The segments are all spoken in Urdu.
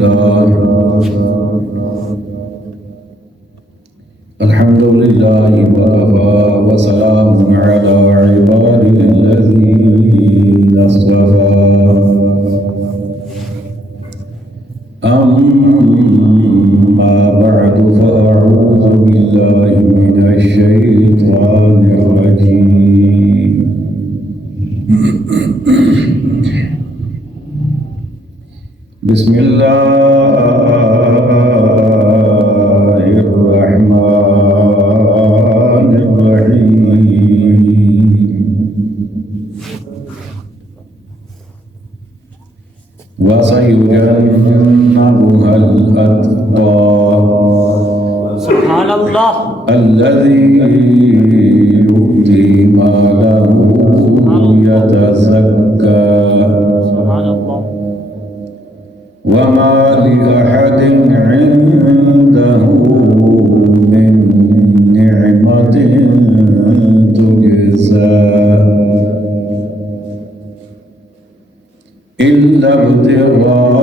لله وكفى وسلام على عباده الذين اصطفى أما بعد فأعوذ بالله من الشيطان الرجيم بسم الله الرحمن الرحيم وسيجنبها الأتقى سبحان الله الذي يؤتي ماله يتزكى سبحان الله وما لأحد عنده من نعمة تجزى إلا ابتغاء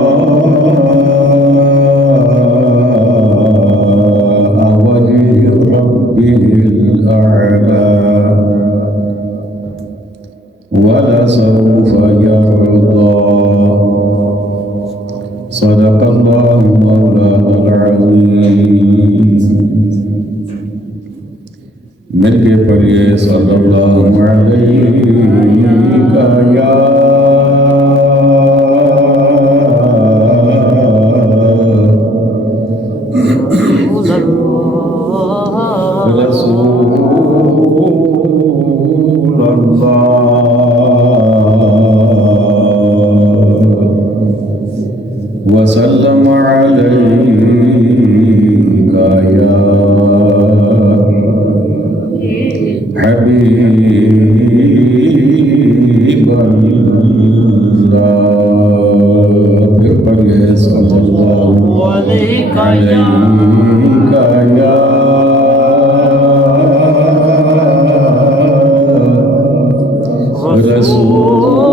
وجه ربه الأعلى ولسوف يرضى صدق الله مولانا العظيم مل کے پڑھیے صلی اللہ علیہ یا رسول اللہ وسلم عليك يا حبيب الله صلى الله عليك يا رسول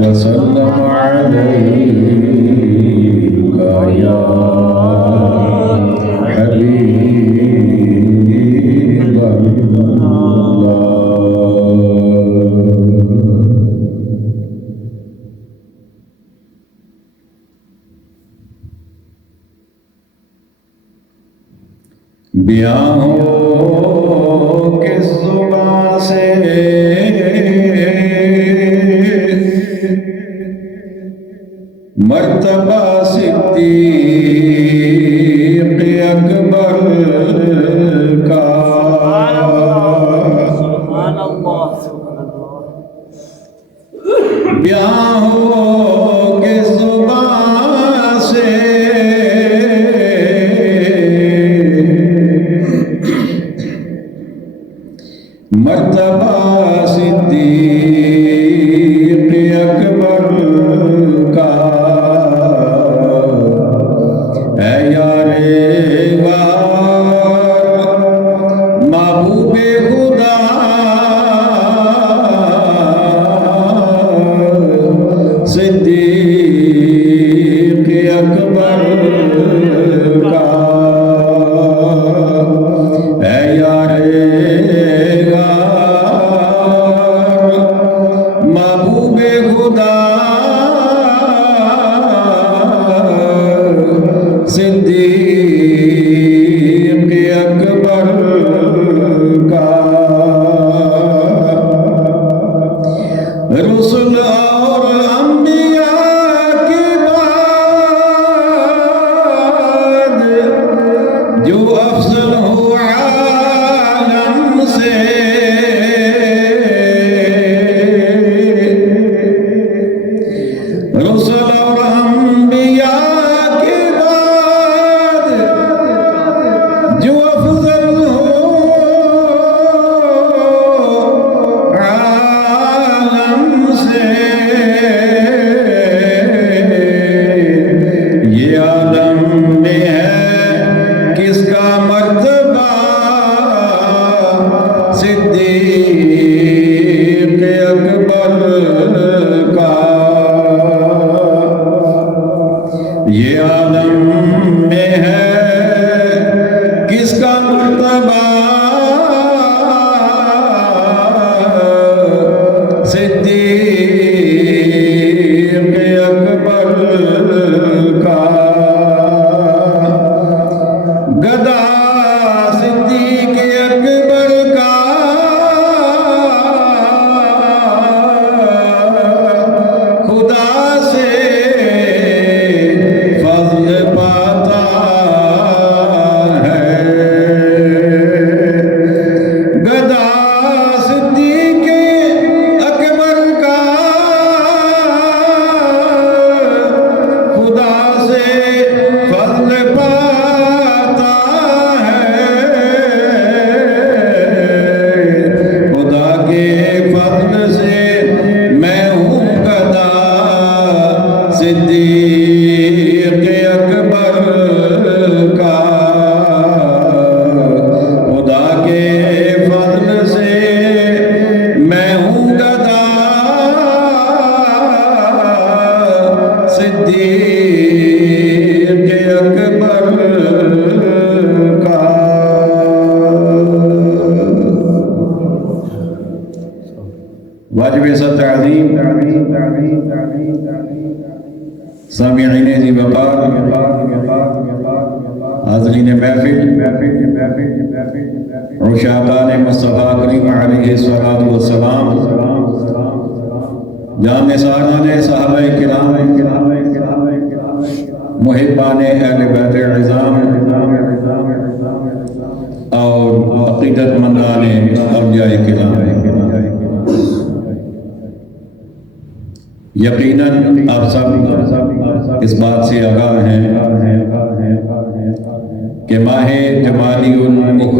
وسلم عليك يا حبيب الله بیاں ہو کس زبان سے مرتبہ صدیق اکبر کا بیاں ہو کس زبان سے مرتبہ صدیق اکبر کا اے یار غار محبوب خدا صدیق اکبر کا اے یار محبوب خدا صدیق اکبر کا رسل اور انبیاء کے بعد جو افضل ہو عالم سے رسل اور انبیاء کے بعد جو افضل ہو عالم سے یہ عالم میں ہے کس کا مرتبہ واجب تعظیم سامعین ذی وقار حاضرین محفل عشاقان مصطفیٰ کریم علیہ الصلوۃ والسلام جان نثاران صحابہ کرام محبان اہل بیت عظام اور عقیدت مندان اولیاء کرام، یقیناً آپ سب اس بات سے آگاہ ہیں کہ ماہ جمادی الاخری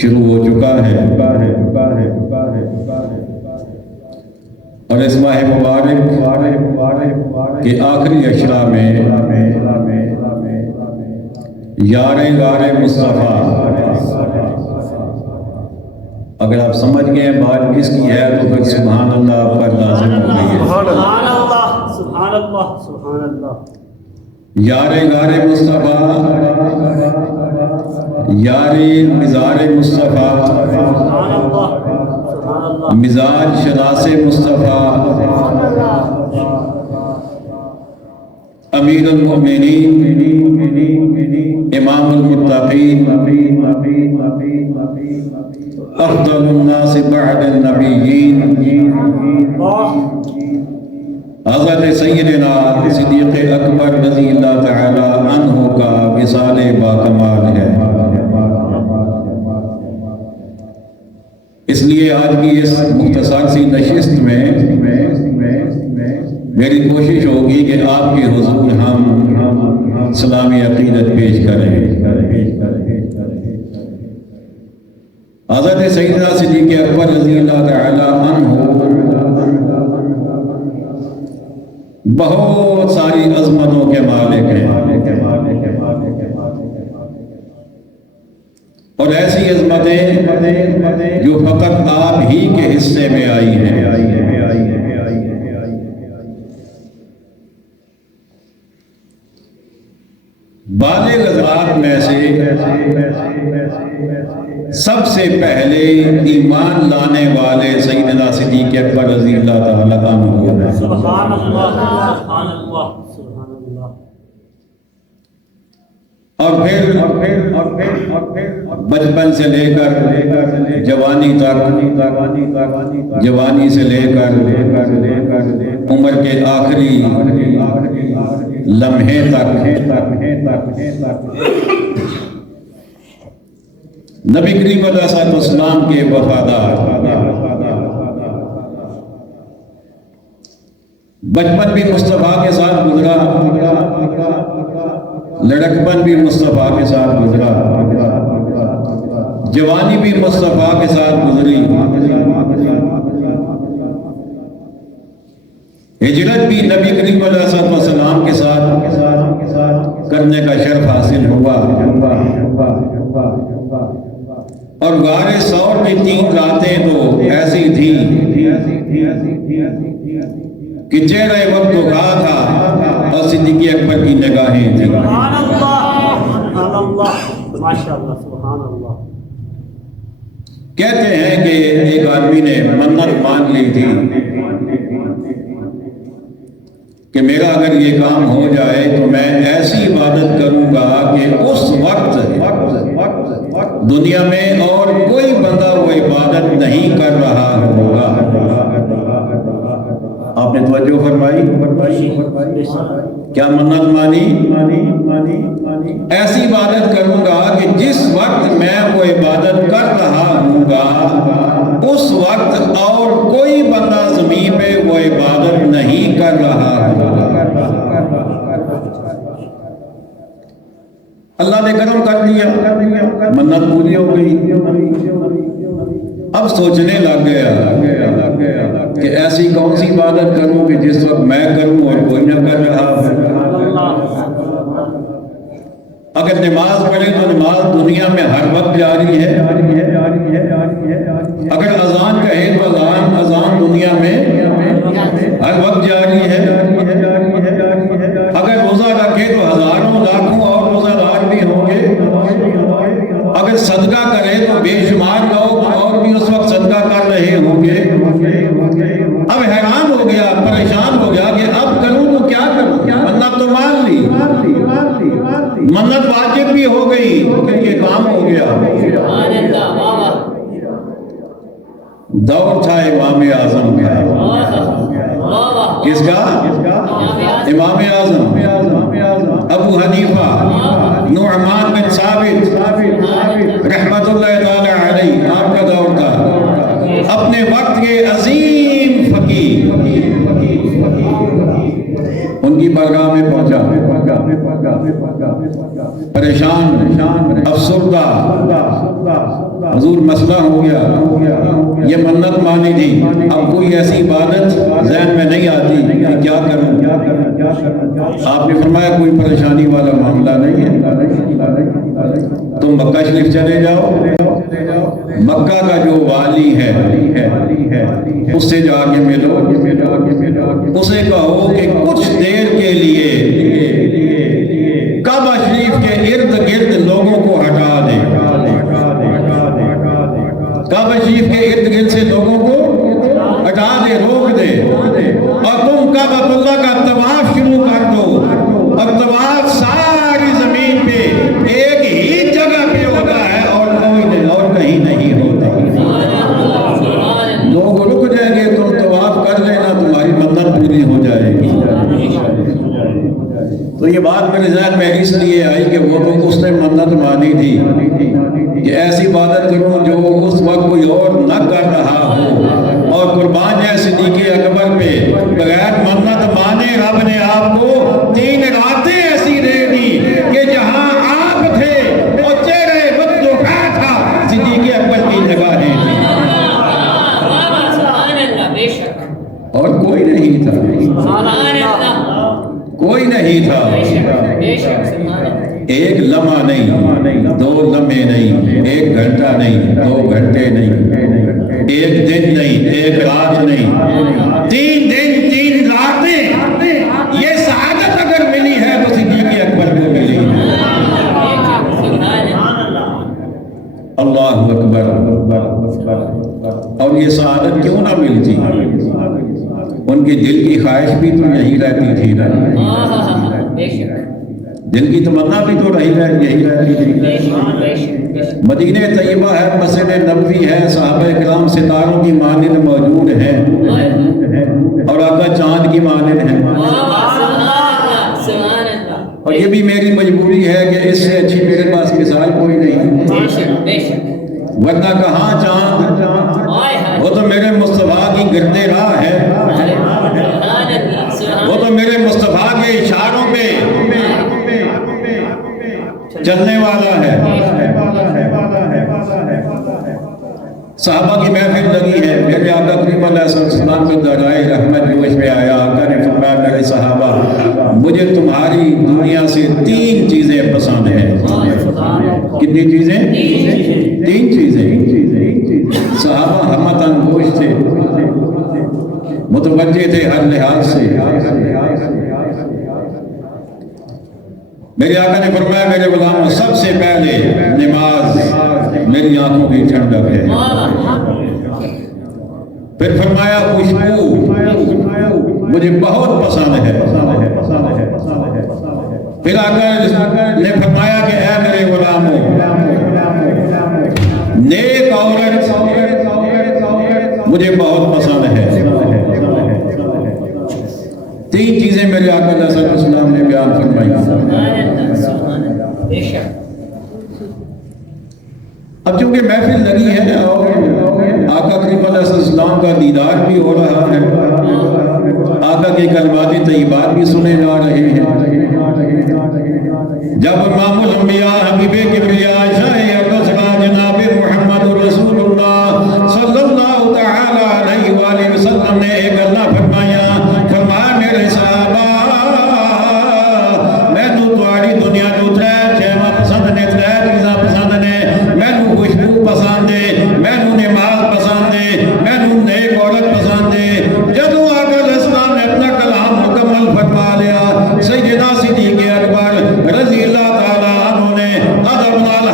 شروع ہو چکا ہے، اور اس ماہ مبارک کے آخری اشرا میں یار غار مصطفیٰ، اگر آپ سمجھ گئے بات کس کی ہے تو پھر سبحان اللہ آپ پر لازم ہو گئی ہے۔ سبحان اللہ، سبحان اللہ، سبحان اللہ۔ یار غار مصطفیٰ، یار مزار مصطفیٰ، سبحان اللہ، سبحان اللہ۔ مزاج شناس مصطفیٰ، امیر المؤمنین، امام المتقین، افضل الناس بعد النبیین، حضرت سیدنا صدیق اکبر رضی اللہ تعالی عنہ کا وصال باکمال ہے۔ اس لیے آج کی اس مختصر سی نشست میں میری کوشش ہوگی کہ آپ کے حضور ہم اسلامی عقیدت پیش کریں۔ حضرت سیدنا صدیق اکبر رضی اللہ تعالی عنہ بہت ساری عظمتوں کے مالک ہیں، اور ایسی عظمتیں جو فقط آپ ہی کے حصے میں آئی ہیں۔ بالغ حضرات میں سے سب سے پہلے ایمان لانے والے سیدنا صدیق اکبر رضی اللہ تعالی عنہ ہیں۔ سبحان اللہ، سبحان اللہ، سبحان اللہ۔ اور پھر بچپن سے لے کر جوانی تک، جوانی سے لے کر عمر کے آخری لمحے تک نبی کریم علیہ الصلوۃ والسلام کے وفادار۔ بچپن بھی مصطفیٰ کے ساتھ گزرا، لڑکپن بھی مصطفیٰ کے ساتھ گزرا، جوانی بھی مصطفیٰ کے ساتھ گزری، ہجرت بھی نبی کریم علیہ الصلوۃ والسلام کے ساتھ کرنے کا شرف حاصل ہوا، اور غار ثور کی 3 راتیں تو ایسی تھی کہ چہرہ وقت دکھا تھا اور صدیق اکبر کی نگاہیں تھیں۔ سبحان اللہ، سبحان اللہ، ماشاءاللہ، سبحان اللہ۔ کہتے ہیں کہ ایک آدمی نے منت مان لی تھی کہ میرا اگر یہ کام ہو جائے تو میں ایسی عبادت کروں گا کہ اس وقت دنیا میں اور کوئی بندہ وہ عبادت نہیں کر رہا ہوگا۔ آپ نے توجہ فرمائی؟ کیا منت مانی؟ ایسی عبادت کروں گا کہ جس وقت میں وہ عبادت کر رہا ہوں گا اس وقت اور کوئی بندہ زمین پہ وہ عبادت نہیں کر رہا ہوگا۔ اللہ نے کرم کر دیا، منت پوری ہو گئی۔ اب سوچنے لگ گیا کہ ایسی کون سی عبادت کروں کہ جس وقت میں کروں اور کوئی نہ کر رہا ہو۔ اگر نماز پڑھے تو نماز دنیا میں ہر وقت جاری ہے، اگر اذان کہے تو اذان دنیا میں ہر وقت جاری ہے، اگر روزہ رکھے تو ہزاروں لاکھوں اور روزہ دار بھی ہوں گے، اگر صدقہ کرے تو بے شمار لوگ گیا. دور تھا امام اعظم کا. کس کا؟ امام اعظم ابو حنیفہ نعمان بن ثابت رحمت اللہ تعالی علیہ، آپ کا دور تھا. اپنے وقت کے عظیم فقیہ ان کی بارگاہ میں پہنچا، پریشان افسردہ. حضور مسئلہ ہو گیا، یہ منت مانی تھی، اب کوئی ایسی عبادت ذہن میں نہیں آتی کہ کیا کروں. آپ نے فرمایا کوئی پریشانی والا معاملہ نہیں ہے، تم مکہ شریف چلے جاؤ، مکہ کا جو والی ہے اس سے جا کے ملو، اسے کہو کہ کچھ دیر کے لیے کعبہ شریف کے ارد گرد لوگوں کو ہٹا دے. کعبہ شریف کے ارد گرد سے لوگوں کو ہٹا دے، روک دے، اور تم کعبۃ اللہ کا طواف شروع کر دو. اور طواف ساری زمین پہ ایک ہی جگہ پہ ہوتا ہے اور کوئی نہیں، اور کہیں نہیں ہوتا. لوگ رک جائیں گے، تم طواف کر لینا، تمہاری منت پوری ہو جائے گی. تو یہ بات میرے ذہن میں اس لیے آئی کہ وہ تو اس نے منت مانی تھی کہ ایسی عبادت کروں جو اس وقت کوئی اور نہ کر رہا ہو. اور قربان جائے صدیق اکبر پہ بغیر منت مانے رب نے آپ کو 3 راتیں ایسی دے دی کہ جہاں آپ تھے وہ چہرے بددخا تھا، صدیق اکبر کی نگاہیں تھی اور کوئی نہیں تھا. کوئی نہیں تھا. ایک لمحہ نہیں، 2 لمحے نہیں، 1 گھنٹہ نہیں، 2 گھنٹے نہیں، 1 دن نہیں، 1 رات نہیں، 3 دن 3 راتیں. یہ سعادت اگر ملی ہے تو صدیق اکبر کو ملی ہے. اللہ اکبر. اور یہ سعادت کیوں نہ ملتی؟ ان کی دل کی خواہش بھی تو یہی رہتی تھی نا، دل کی تمنا بھی تو یہی رہتی تھی. مدینہ طیبہ ہے، مسجد نبوی ہے، صحابہ کرام ستاروں کی مانند موجود ہیں اور آقا چاند کی مانند ہیں. اور یہ بھی میری مجبوری ہے کہ اس سے اچھی میرے پاس مثال کوئی نہیں. ورنہ کہاں چاند، وہ تو میرے مصطفیٰ کی گرد راہ ہے، وہ تو میرے مصطفیٰ کے اشاروں پہ چلنے والا ہے. صحابہ کی محفل لگی ہے، میرے آقا کریم علیہ السلام کا درائے رحمت جوش میں آیا. آقا نے فرمایا میرے صحابہ مجھے تمہاری دنیا سے 3 چیزیں پسند ہیں. کتنی چیزیں؟ 3 چیزیں. صحابہ ہمتاً خوش تھے، متوجہ تھے ہر لحاظ سے. میرے آقا نے فرمایا میرے غلاموں سب سے پہلے نماز میری آنکھوں کی ٹھنڈک ہے. پھر فرمایا خوشبو مجھے بہت پسند ہے. پھر آقا نے فرمایا کہ اے میرے غلاموں نیک عورت مجھے بہت پسند ہے. 3 چیزیں میرے آقا علیہ السلام نے بیان فرمائی. اب چونکہ محفل لگی ہے اور آقا کریم علیہ السلام کا دیدار بھی ہو رہا ہے، آقا کے کلمات طیبات بھی سنے جا رہے ہیں. جب امام الانبیاء حبیب کبریاء شاہ اقصی جناب محمد رسول اللہ صلی اللہ تعالی علیہ وآلہ وسلم نے ایک اللہ فرمایا میرے صحابہ میں تو تمہاری دنیا تو 3 چیزاں پسند نے، 3 چیزاں پسند نے. مینوں خوشبو پسند ہے، مینوں نماز پسند ہے، مینوں نیک عورت پسند ہے. جدوں آقا علیہ السلام نے اپنا کلام مکمل فرما لیا، سیدنا صدیق اکبر رضی اللہ تعالی عنہ نے ادب نال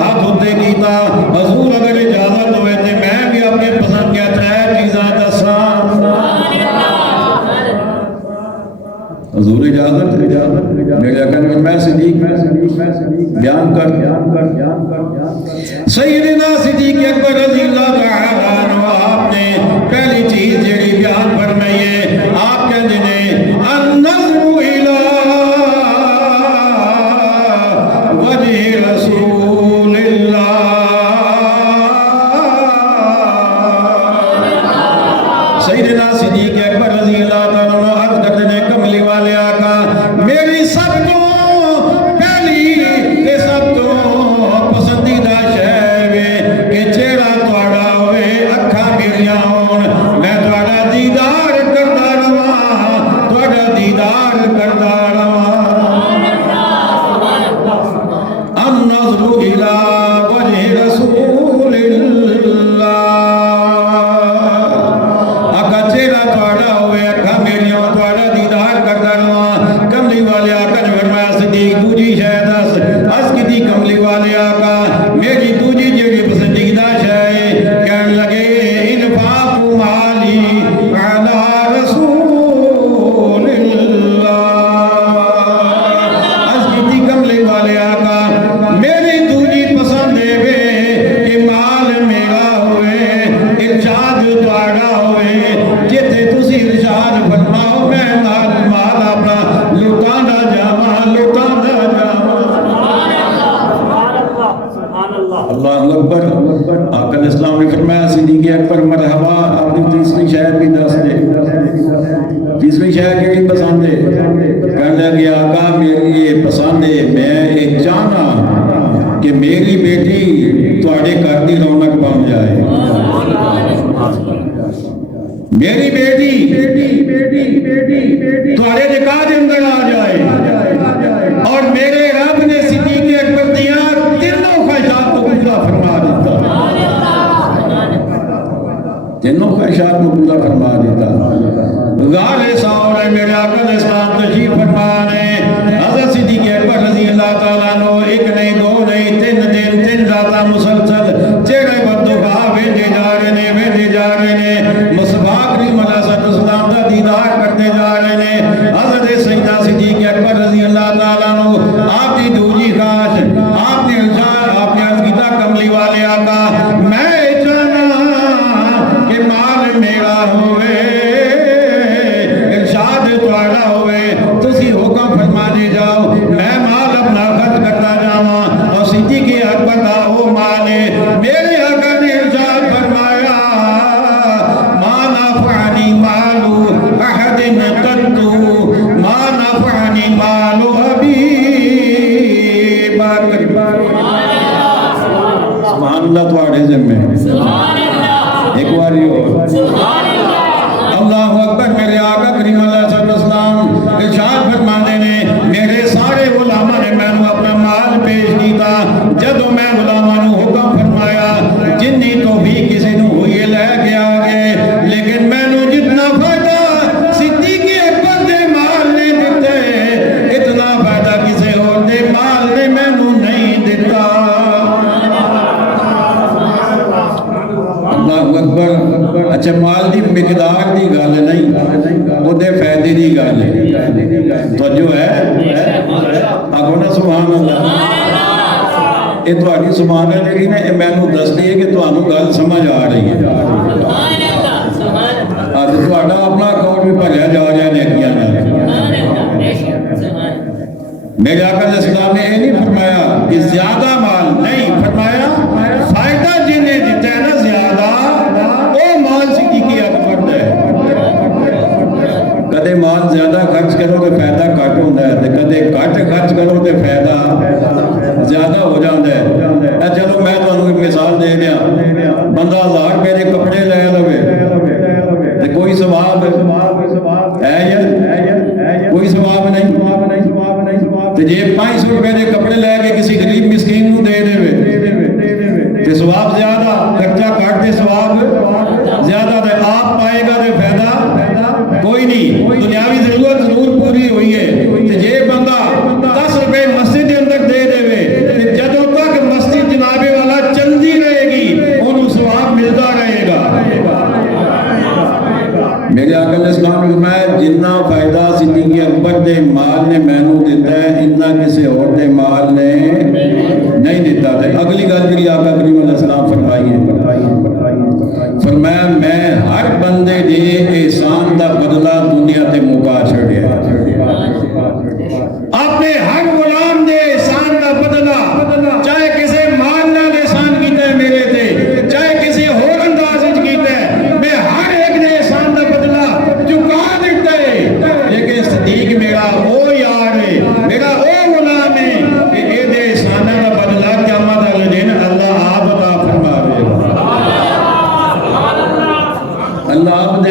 سیدنا صدیق اکبر رضی اللہ تعالیٰ عنہ آپ نے پہلی چیز جڑی بیان فرمائی ہے، آپ کہتے ہیں النظر الى وجہ رسول اللہ۔ سیدنا صدیق اکبر رضی اللہ تعالیٰ عنہ عرض کرتے ہیں کملی والے آقا میری سب کو پہلی تے سب تو پسندیدہ شے کہ چہرہ تواڈا ہوئے اکھاں میریاں ہون میں تواڈا دیدار کردا رہواں تواڈا دیدار کردا رہواں۔ ام نظر الى وجہ رسول اللہ، آقا چہرہ تواڈا ہوئے اکھاں میریاں تواڈا دیدار کردا رہواں۔ کملی والے آقا نے فرمایا صدیق دوجی شے دس، عرض کیتی کملی والے آقا میری دوجی جڑی پسندیدہ شے کہن لگے انفاق مالی علی رسول اللہ۔ عرض کیتی کملی والے آقا میری دوجی پسند ہے کہ مال میرا ہوئے ارشاد تواڈا ہوئے جتے تسی ارشاد فرماؤ میں مال اپنا لٹاندا جاواں لٹاندا جاواں۔ اللہ اکبر۔ آقا اسلام نے فرمایا صدیق اکبر مرحبا اپنی تیسری شے بھی دس دے۔ تیسری شے کیڑی پسند ہے؟ کہنے لگے آقا میری یہ پسند ہے میں یہ چاہنا کہ میری بیٹی تواڈے گھر دی رونق بن جائے، میری بیٹی تواڈے نکاح دے اندر آ جائے، اور میرے رب نے صدیق اکبر دیاں تینوں خواہشات کو پورا فرما دیتا، تینوں خواہشات کو پورا فرما دیتا۔ غار ثور ہے میرے آقا اسلام تشریف فرما نے حضرت صدیق اکبر رضی اللہ تعالیٰ عنہ ایک نہیں دو نہیں تین دن تین راتاں مسلسل چہرے بددعا ویندے جا رہے نے مصطفیٰ کریم علیہ السلام کا دیدار کرتے جا رہے نے۔ حضرت سیدنا صدیق اکبر رضی اللہ تعالیٰ عنہ آپ کی دوجی خواہش آپ نے عرض کیتا کملی والے آقا میں چاہنا کہ مال میرا ہوئے ارشاد تواڈا ہوئے تسی حکم فرما دے جاؤ میں مال اپنا خرچ کرتا جاواں، اور صدیق اکبر کا وہ مال ہے میرے آقا نے ارشاد فرمایا ما نفعنی مال احد قط ما نفعنی مال ابی بکر۔ سبحان اللہ تواڈے ذمے ایک بار اللہ اکبر۔ میرے آقا کریم علیہ السلام ارشاد فرماتے نے میرے سارے غلاماں نے مینوں اپنا مال پیش کیتا، جدوں میں غلاماں نوں حکم فرمایا جنی توفیق کسی نوں ہوئی لے کے آ گئے، لیکن مینوں جتنا فائدہ صدیق اکبر دے مال نے دتے اتنا فائدہ کسی اور دے مال نے مینوں نہیں دتا۔ اللہ اکبر۔ اچھا مال دی مقدار دی گل نہیں وہ دے فائدے دی گل ہے، توجہ ہے آگو نا سبحان اللہ۔ یہ تہاڈی سبحان اللہ جڑی نا یہ مینوں دسدی ہے کہ تہانوں گل سمجھ آ رہی ہے۔ اج تہاڈا اپنا اکاؤنٹ بھی بھریا جا رہا ہے نیکیاں نال۔ میرے آقا علیہ السلام نے یہ نہیں فرمایا کہ زیادہ مال، نہیں فرمایا فائدہ جنہیں دیتا ہے نا زیادہ وہ مال صدیق اکبر ہے۔ کدے مال زیادہ خرچ کرو تو فائدہ گھٹ ہوتا ہے، کدے گھٹ خرچ کرو تو فائدہ زیادہ ہو جاتا ہے۔ چلو میں تمہیں ایک مثال دے دیا، بندہ 1000 روپے کے کپڑے لے لوے کوئی ثواب ہے یا کوئی ثواب نہیں، جی 500 روپے کے کپڑے لے کے کسی غریب مسکین کو دے دے تے ثواب زیادہ، خرچہ گھٹ تے ثواب زیادہ تے آپ پائے گا تے فائدہ کوئی نہیں، دنیاوی ضرورت ضرور پوری ہوئی ہے۔ تے جے بندہ 10 روپے مسجد کے اندر دے دے تے جدوں تک مسجد جنابے والا چلتی رہے گی انہوں ثواب ملتا رہے گا۔ میرے آقا علیہ السلام نے فرمایا جتنا فائدہ صدیق اکبر دے مال نے مینوں دیتا ہے اتنا کسی اور دے مال نے نہیں دیتا۔ تے اگلی گل جڑی آقا کریم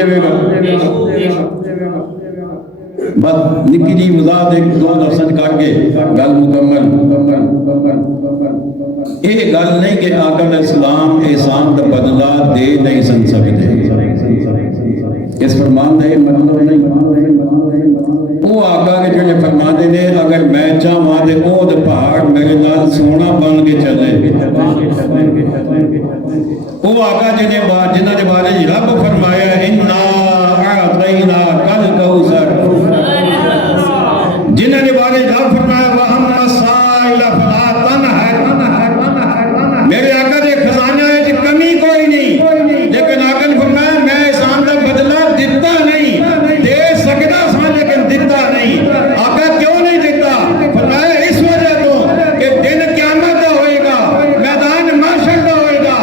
دے گا بس نکی جی وضاحت ایک دو لفظ کر کے گل مکمل یہ گل نہیں کہ آقا علیہ السلام احسان کا بدلہ دے نہیں سن سکتے اس فرمان دے مطلب نہیں وہ آقا کے جو فرماتے نے اگر میں چاہاں تے او دے پہاڑ میرے نال سونا بن کے چلے وہ آقا جنہاں دے بارے رب فرمایا انا اعطینا کل کوثر جنہاں نے بارے رب فرمایا وَأَمَّا السَّائِلَ فَلَا تَنْهَرْ میرے آقا دے خزانہ ہے کمی کوئی نہیں لیکن آقا نے فرمایا میں احسان کا بدلہ دیتا نہیں دے سکتا سا لیکن دیتا نہیں آقا کیوں نہیں دیتا فرمایا اس وجہ تو کہ دن قیامت کا ہوئے گا میدان محشر کا ہوئے گا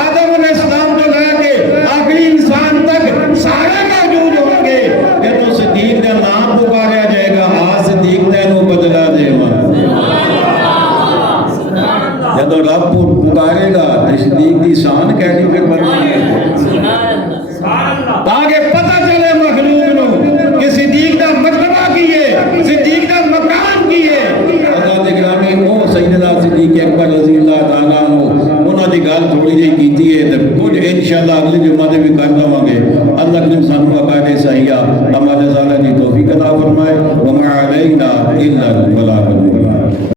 آدم علیہ السلام تو لے کے آخری انسان تک سارے موجود ہوں گے جب صدیق کا نام پکاریا جائے گا صدیق تینوں بدلا دے گا جب رب پکارے گا صدیق کی شان کہنی پھر بنی ہے تاکہ پتہ چلے مخلوق نو کہ صدیق کا مرتبہ کی ہے صدیق کا مقام کی ہے حضرت گرامی کو سیدنا صدیق اکبر رضی اللہ تعالیٰ عنہ انہوں نے گل تھوڑی جی کیتی ہے تو کچھ انشاءاللہ اگلی جمعہ